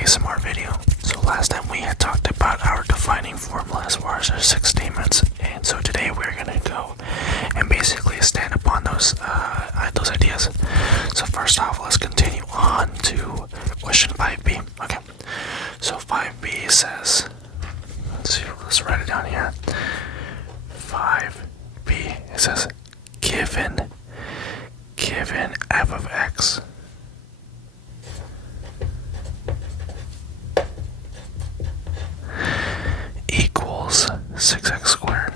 ASMR video. So last time we had talked about our defining formula as far as our 6 statements, and so today we're gonna go and basically stand upon those ideas. So first off, let's continue on to question 5b. Okay, so 5b says, let's write it down here. 5b, it says given f of x equals 6x squared,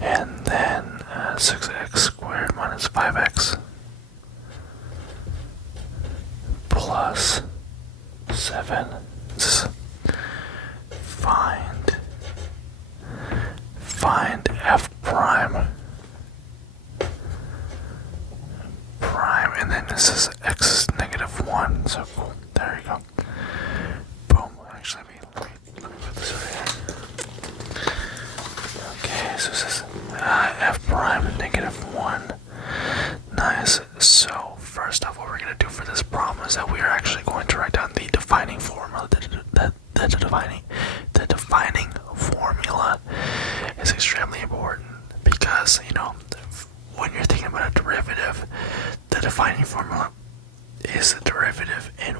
and then 6x squared minus 5x plus 7. This is find f prime, and then this is x is -1, so cool, there you go. Boom. Actually, let me put this over here. Okay, so this is f prime -1. Nice. So first off, what we're gonna do for this problem is that we are actually going to write down the defining formula. The defining formula is extremely important because, you know, when you're thinking about a derivative, the defining formula is the derivative, and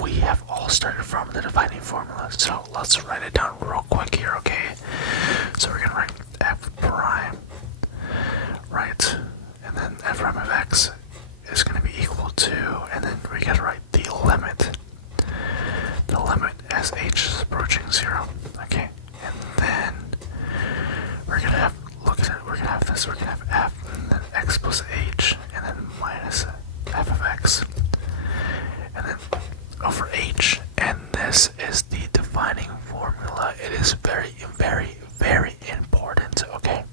we have all started from the defining formula. So let's write it down real quick here, okay? So we're gonna write f prime, right? And then f prime of x is gonna be equal to, and then we gotta write the limit. The limit as h is approaching 0, okay? And then we're gonna have, look at it, we're gonna have this, we're gonna have f, and then x plus h, and then minus f of x, and then over h, and this is the defining formula. It is very, very, very important, okay?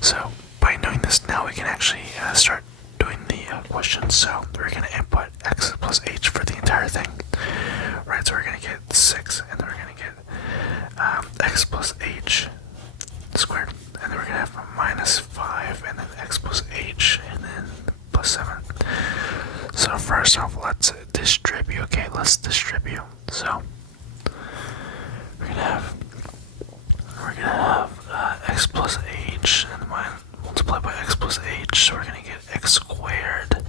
So by knowing this now, we can actually start doing the questions. So we're gonna input x plus h for the entire thing, right? So we're gonna get 6, and then we're gonna get x plus h squared, and then we're gonna have minus 5, and then x plus h, and then plus 7. So first off, let's distribute. Okay, let's distribute. So we're gonna have x plus h, and multiplied by x plus h. So we're gonna get x squared.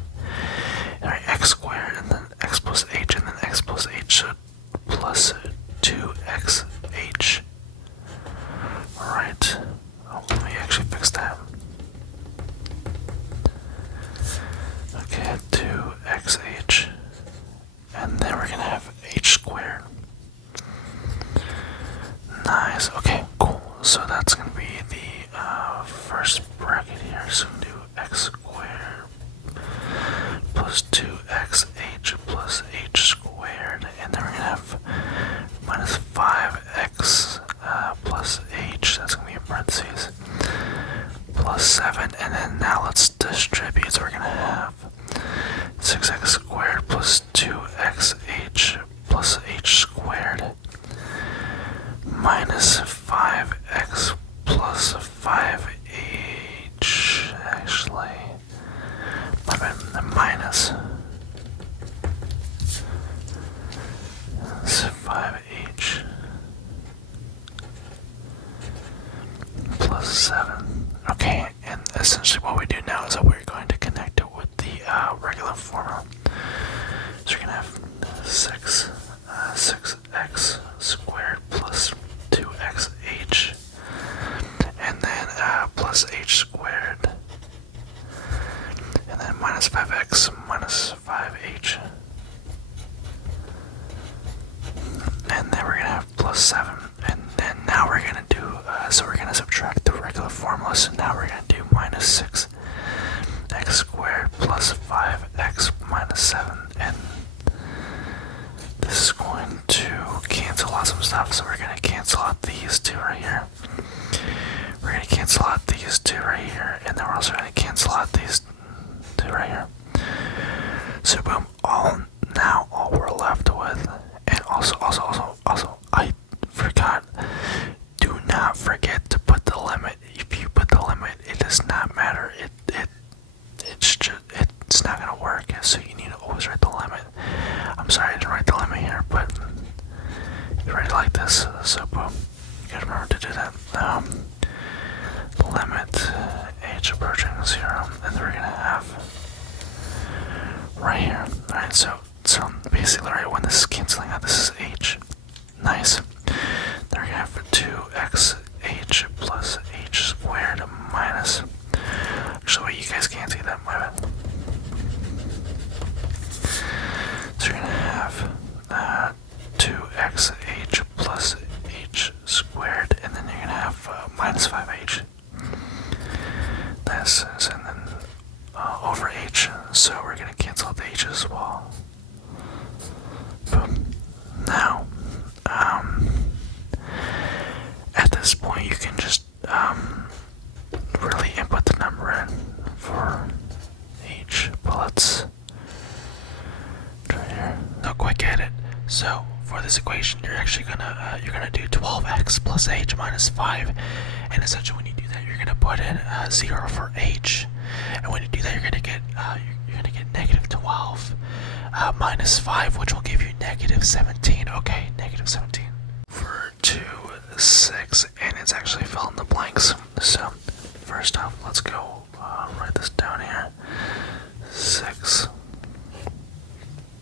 Alright, x squared, and then x plus h, and then x plus h, so plus 2xh. Alright. Oh, let me actually fix that. Okay, 2xh. And then we're gonna have h squared. Nice. Okay, cool. So that's gonna be the first bracket here. So we do x squared plus 2xh plus h squared, and then we're gonna have minus 5x plus h, that's gonna be in parentheses, plus 7, and then now let's distribute. So we're gonna have 6x squared plus 2xh plus h squared minus 5x plus 5h, actually, minus 5h plus 7. Okay, and essentially what we do now is that we're going to connect it with the regular formula. So we're going to have 6x squared plus 2xh, and then plus h squared, and then minus 5x minus 5h, and then we're gonna have plus 7, and then now we're gonna do so we're gonna subtract the regular formula. So now we're gonna do minus 6x squared plus 5x minus 7, and this is going to cancel out some stuff. So we're gonna cancel out these two right here. We're gonna cancel out these two right here, and then we're also gonna cancel out these two right here. So boom, all we're left with, and also, I forgot, do not forget to put the limit. If you put the limit, it does not matter. It's not gonna work. So you need to always write 0, and we're gonna have right here. Alright, so basically, right, when this is canceling out, this is h. Nice. Then we're gonna have 2xh plus h squared minus. Actually, wait, you guys can't see that, my bad. So you're gonna have 2xh plus h squared, and then you're gonna have minus 5h. This is, and then over h, so we're gonna cancel out the h as well. Boom. Now, at this point, you can just really input the number in for h. But let's try here. Not quite get it. So for this equation, you're actually gonna do 12x plus h minus 5, and essentially when you do that, you're gonna put in 0 for h, and when you do that, you're gonna get negative 12 minus 5, which will give you negative 17. Okay, negative 17 for 2, 6, and it's actually fill in the blanks. So first off, let's go write this down here. 6.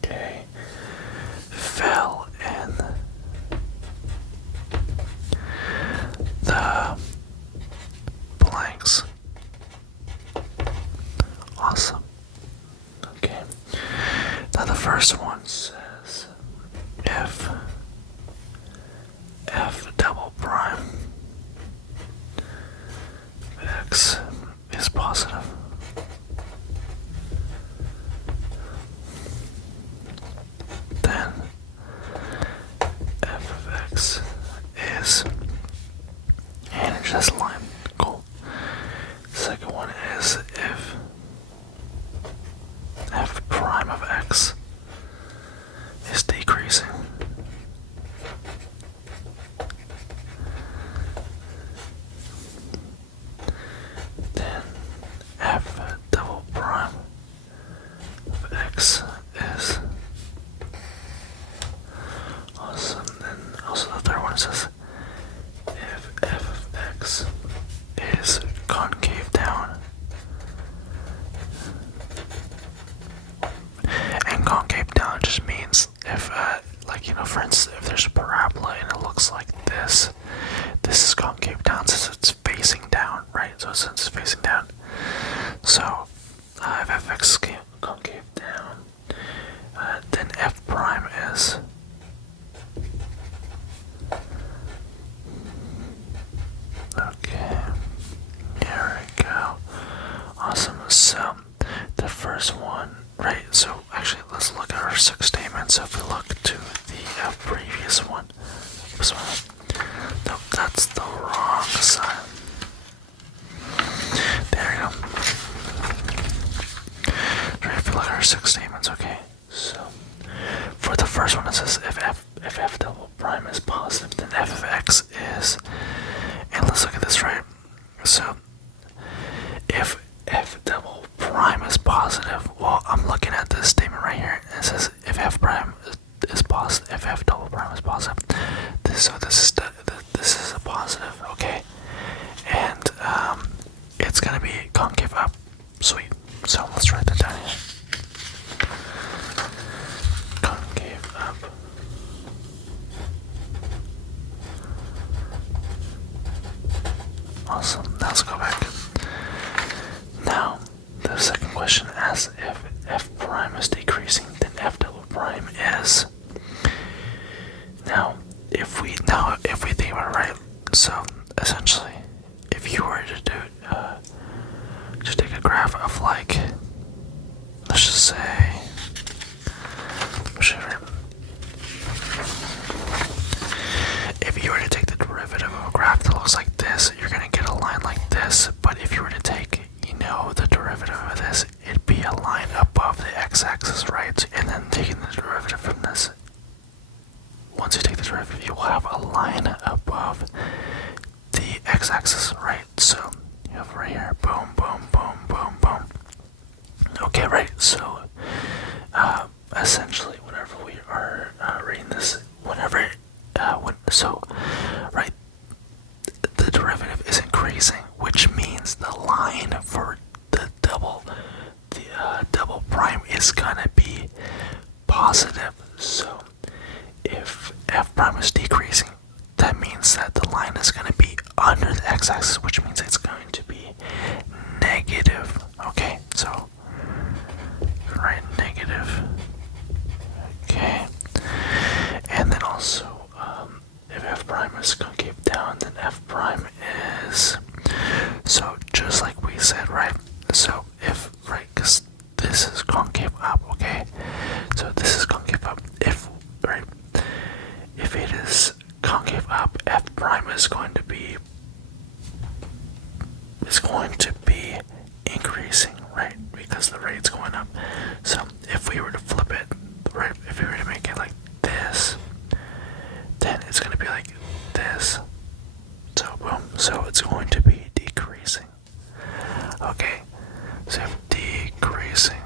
Okay. Fill in the blanks. Awesome. Okay. Now the first one says if f double prime x is positive, then f of x is, and it's just line. Cool. Second one is if f prime of x is decreasing, then f double prime of x is awesome. Then also the third one says if f of x is concave down, and concave down just means if for instance, if there's a parabola and it looks like this is concave down since it's facing down, right? So since it's facing down, so if fx is concave down, then f prime is okay. Here we go. Awesome. So the first one, right? So actually, let's look at our 6 statements. So if we look to the previous one, no, that's the wrong side. There you go. Right, if we look at our 6 statements, okay. So for the first one, it says if f double prime is positive, then f of x is, and let's look at this, right? So if f double prime is positive, well, I'm looking at this statement right here, and it says if f prime is positive, if f double prime is positive, this is a positive, okay, and it's gonna be concave up. Sweet. So let's write that down here. Concave up. Awesome. Now let's go back. Now, the second question asks if f prime is decreasing, then f double prime is. Now, if we think about it, right, so essentially, if you were to do just take a graph of like, let's just say, if you were to take the derivative of a graph that looks like this, you're gonna get a line like this. But if you were to take, the derivative of this, it'd be a line above the x-axis, right? And then taking the derivative from this, once you take the derivative, you will have a line above the x-axis, right? So you have right here, boom, boom, boom, boom, boom. Okay, right. So essentially, whenever we are reading this, right, the derivative is increasing, which means the line for the is gonna be positive. So if f prime is decreasing, that means that the line is going to be under the x-axis, which means it's going to be negative. Okay, so write negative. Okay, and then also if f prime is concave down, then f prime is, so just like we said, right? So if, right, because this is concave up, okay? So this is concave up. If, right, if it is concave up, f prime is going to be increasing, right? Because the rate's going up. So if we were to flip it, right, if we were to make it like this, then it's going to be like this. So boom. So it's going to be decreasing. Okay. So decreasing.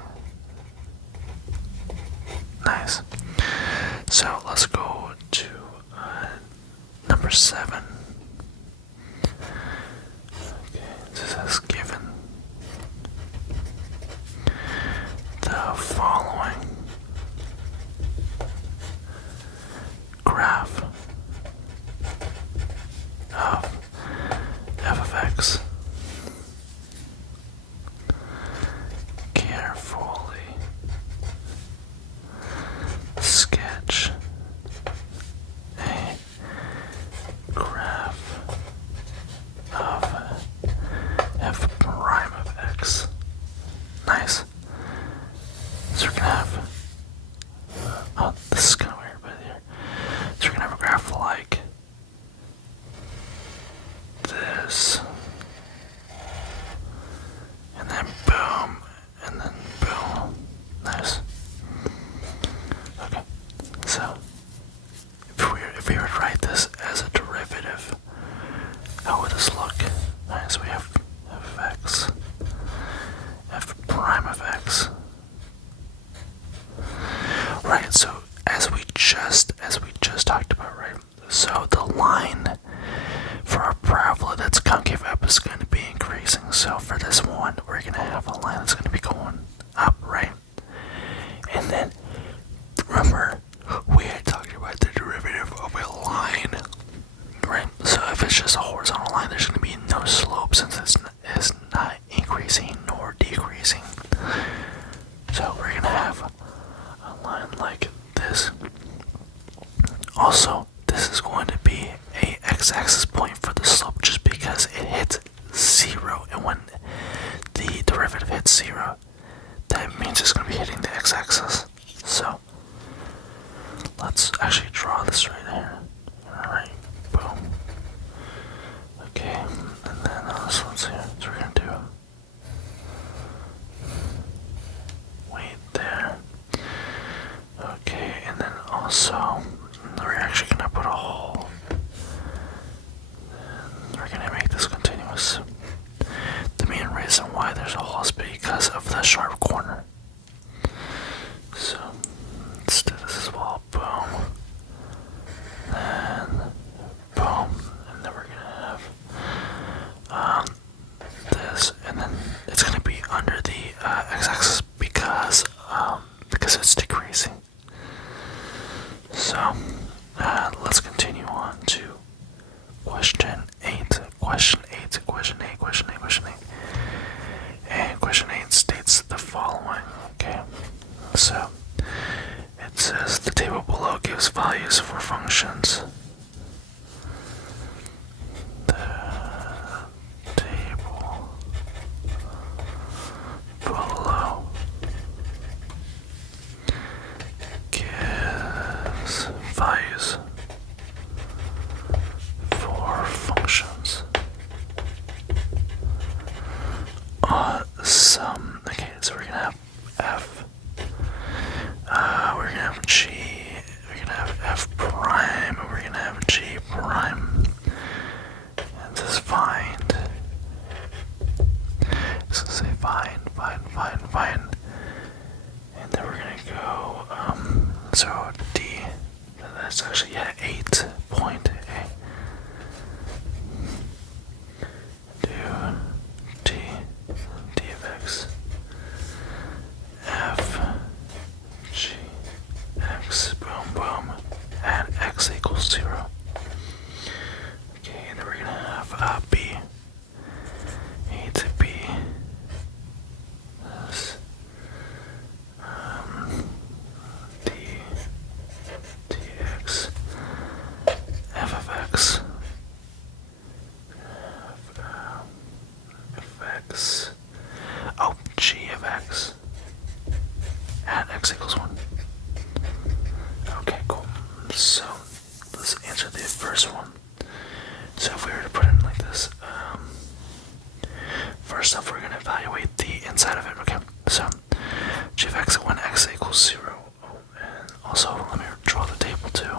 Nice. So let's go to number 7. Okay, this is given the following graph of f of x. Carefully sketch a graph of f prime of x. Nice. So we're gonna have, oh, this is kind of weird, but here. So we're gonna have a graph like this, and then boom, and then boom. Nice. Okay. So if we were to write this as a derivative, how would this look? Alright, so we have f of x, f prime of x. Right, so as we just talked about, right? So the line for our parabola that's concave up is going to be increasing. So for this one, we're going to have a line that's going to be going up, right? And then remember, we had talked about the derivative of a line, right? So if it's just a horizontal line, there's going to be no slope since it's not increasing nor decreasing. So we're going to have a line like this. Also, this is going to be a x-axis point for the slope just because it hits 0, and when the derivative hits 0, that means it's going to be hitting the x-axis. So let's actually draw this right here. Alright, boom. Okay, and then this one's here. So we're going to do wait there. Okay, and then also we're actually going to put a hole. And we're going to make this continuous. The main reason why there's a hole is because of the sharp corner. So let's do this as well. Boom. And boom. And then we're going to have this, and then it's going to be under the x-axis because it's decreasing. So let's continue on to question 8. And question 8 states the following. Okay, so it says the table below gives values for functions. The table below gives values for functions. Okay, so we're gonna have f, we're gonna have g, we're gonna have f prime, and we're gonna have g prime. And this is find. It's gonna say find. And then we're gonna go, so d, that's actually, yeah, 8 point A. Do d of x, f x at x equals 1. Okay, cool. So let's answer the first one. So if we were to put it like this, first off we're going to evaluate the inside of it. Okay, so g of x when x equals 0. Oh, and also let me draw the table too.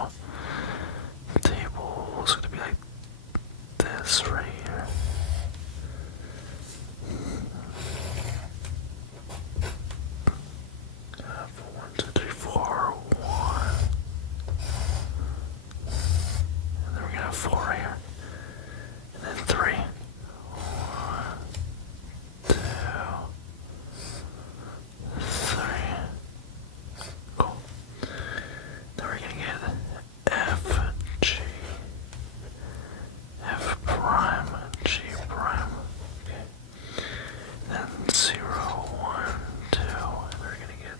The table is going to be like this right here. One, two, three, four, one. And then we're gonna have 4 right here. And then 3. 1, 2, 3. Cool. Then we're gonna get F, G, F prime, G prime. Okay. Then 0, 1, 2, and we're gonna get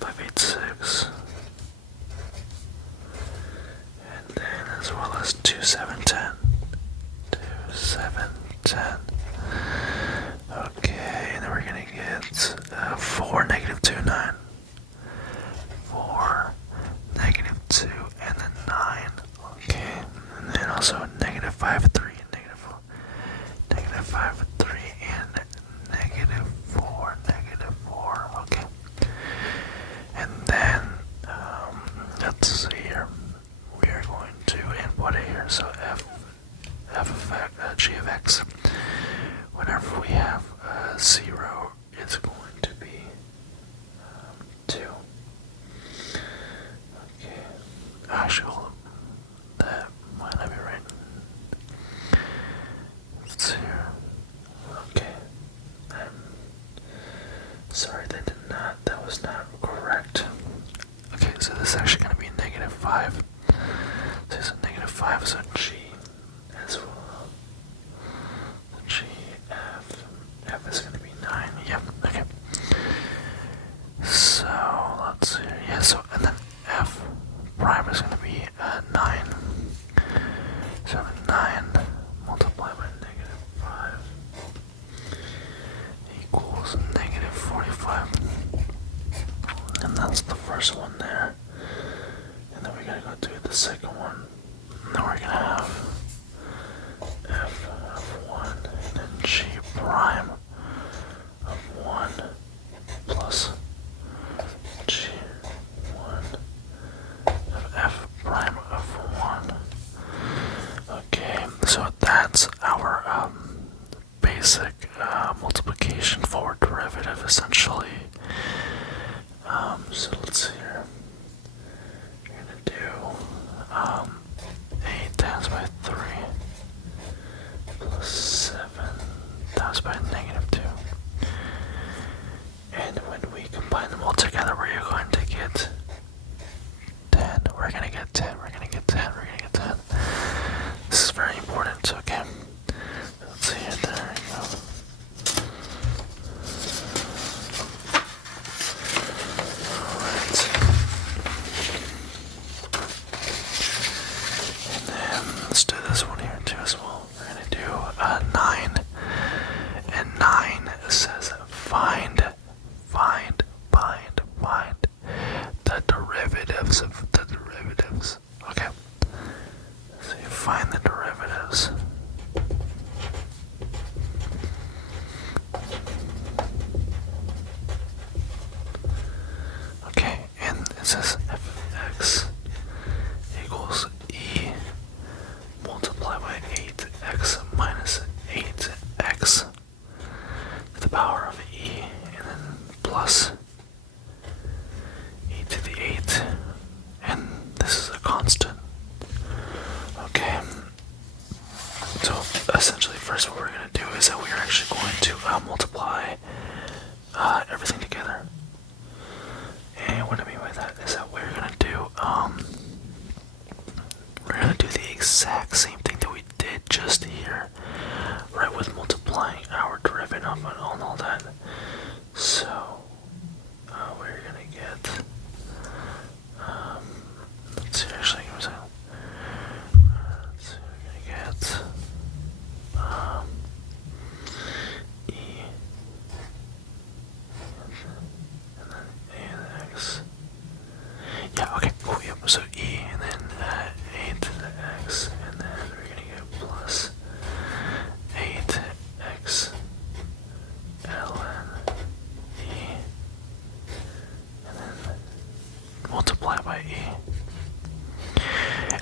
5, 8, 6. And then as well as 2, 7, 10. 2, 7, 10. Okay, and then we're gonna get 4, negative 2, 9. 4, negative 2, and then 9. Okay, and then also negative 5, 3, negative 4. Negative 5, 3, and negative 4, negative 4. Okay. And then, let's see here. We are going to input it here. So g of x. Whenever we have 0, it's going to be 2. Okay. Actually, hold on. That might not be right. It's here. Okay. Sorry, that was not correct. Okay, so this is actually going to be negative 5. So it's a negative 5, so g as well. G, F is going to be 9. Yep, okay. So, let's see. Yeah, so, and then F prime is going to be 9. So 9 multiplied by negative 5 equals negative 45. And that's the first one there. And then we gotta go do the second one. And then we're gonna have F of 1 and then G prime of 1 plus G1 of F prime of 1. Okay, so that's our basic multiplication forward derivative essentially. So let's see here. You're gonna do 8 times by 3 plus 7 times by negative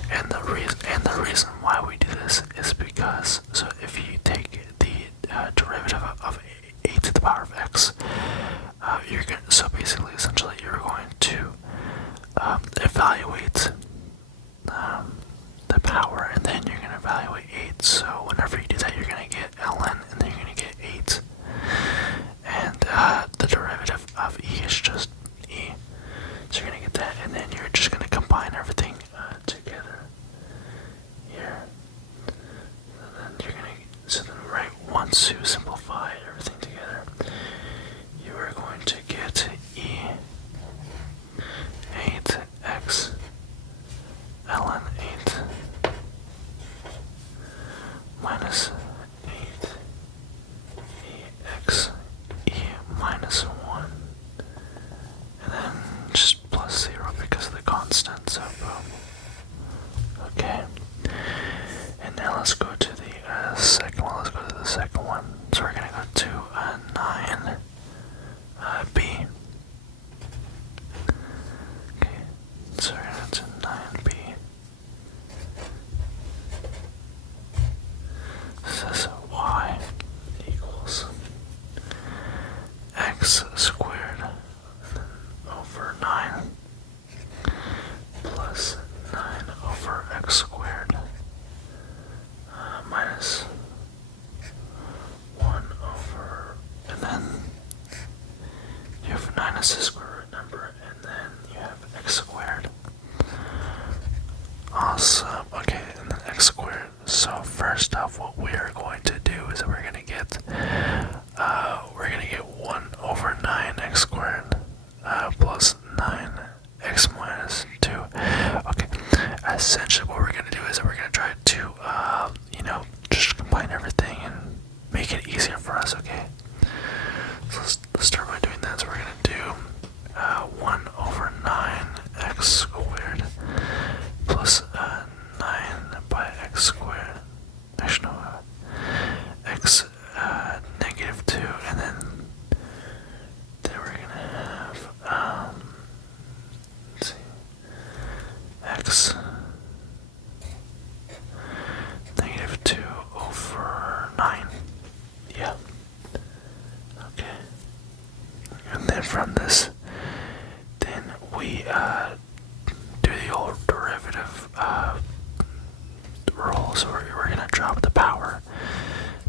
And the reason why we do this is because, so if you take the derivative of a to the power of x, so basically, essentially, you're going to evaluate the power, and then you're going to evaluate 8. So whenever you do that, you're going to get ln, and then you're going to get 8. And the derivative of e is just e. So you're going to get that, and then you're just going to combine everything together here. And then you're going to, so then right, once you simplify everything together, you are going to get e 8x ln 8 minus 8 ex e minus 1, and then just plus 0 because of the constant, so boom. Okay, and now let's go to the second one. Let's go to the second one. So we're gonna go to 9 b. Okay, so we're gonna go to 9b. Says y equals x squared over 9 plus 9 over x squared minus 1 over, and then you have 9 as a square root number, and then you have x squared. Awesome. Okay, and then x squared. So first off, what we are going to do is we're gonna get 1 over 9 x squared plus 9 x minus 2. Okay, essentially what we're gonna do is we're gonna try to just combine everything and make it easier for us. Okay, so let's start by doing that. So we're gonna do 1 over 9 x squared plus 9 by x squared. Actually, no, x negative 2, and then we're gonna have let's see, x negative 2 over 9. Yeah. Okay. And then from this, then we do the old derivative rule. So we're gonna drop the power,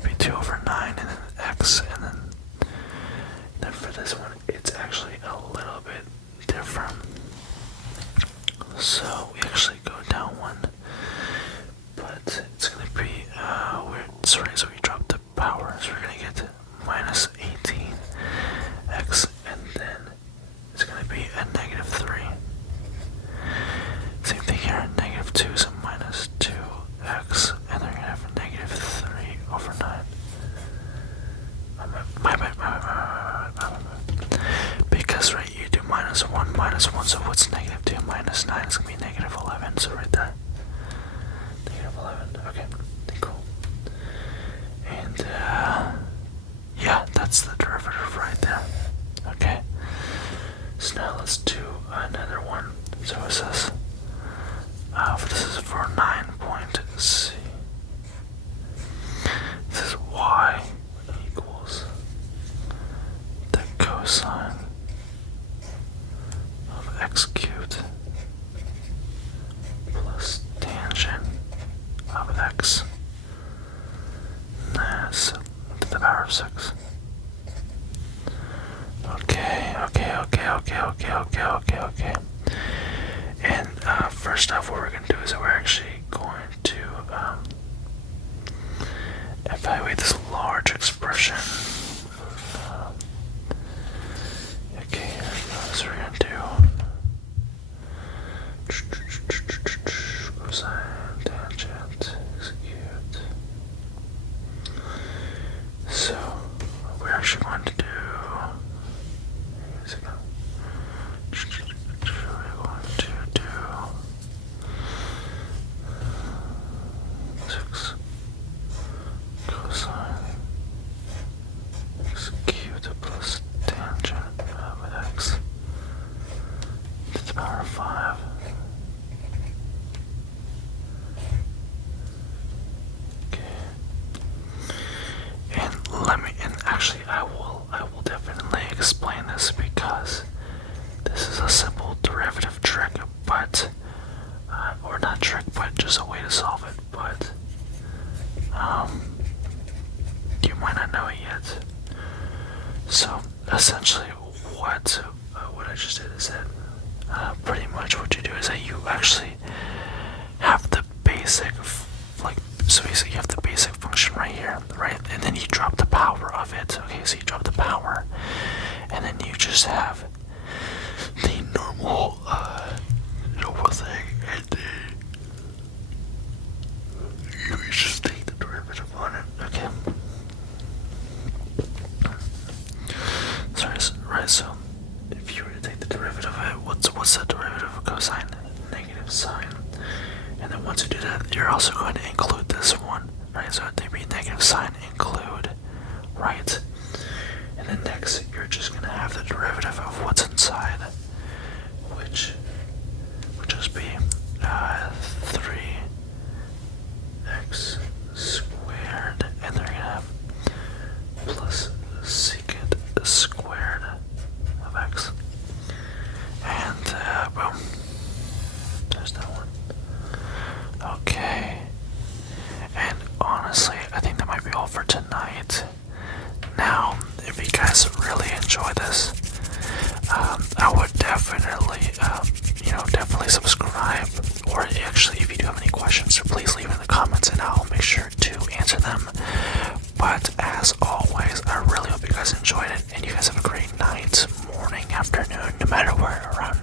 be 2 over 9, and then x, and then for this one, it's actually a little bit different. So we actually go down 1, but it's gonna be weird. Sorry, so we drop the power, so we're gonna get minus 18x, and then it's gonna be a negative 3. Same thing here, negative 2 is a minus 2x, and then you're gonna have a negative 3 over 9. Because, right, you do minus 1, so what's negative 2 minus 9 is gonna be negative 11, so right there. Negative 11, okay, cool. And, yeah, that's the derivative right there. Okay, so now let's do another one. So it says, this is for 9 point C. This is y equals the cosine of x cubed plus tangent of x. That's to the power of 6. Okay. And first off, what we're going to do is we're actually going to evaluate this large expression. Okay, here we go. So we're going to do cosine tangent execute. So we're actually going to do, essentially what I just did is that pretty much what you do is that you actually have the basic, so basically you have the basic function right here, right? And then you drop the power of it. Okay, so you drop the power, and then you just have the normal, normal thing, and then you just take the derivative on it. Okay. Sorry, right, so if you were to take the derivative of it, what's the derivative of cosine? Negative sine. And then once you do that, you're also going to include this one, right? So it'd be negative sine include, right? And then next, you're just going to have the derivative of what's inside, which would just be 3x squared, and they're going to have plus secant squared of x. And boom. There's that one. Okay. And honestly, I think that might be all for tonight. Now, if you guys really enjoy this, I would definitely, definitely subscribe. Or actually, if you do have any questions, please leave in the comments and I'll make sure to answer them. But as always, I really hope you guys enjoyed it and you guys have a great night, morning, afternoon, no matter where around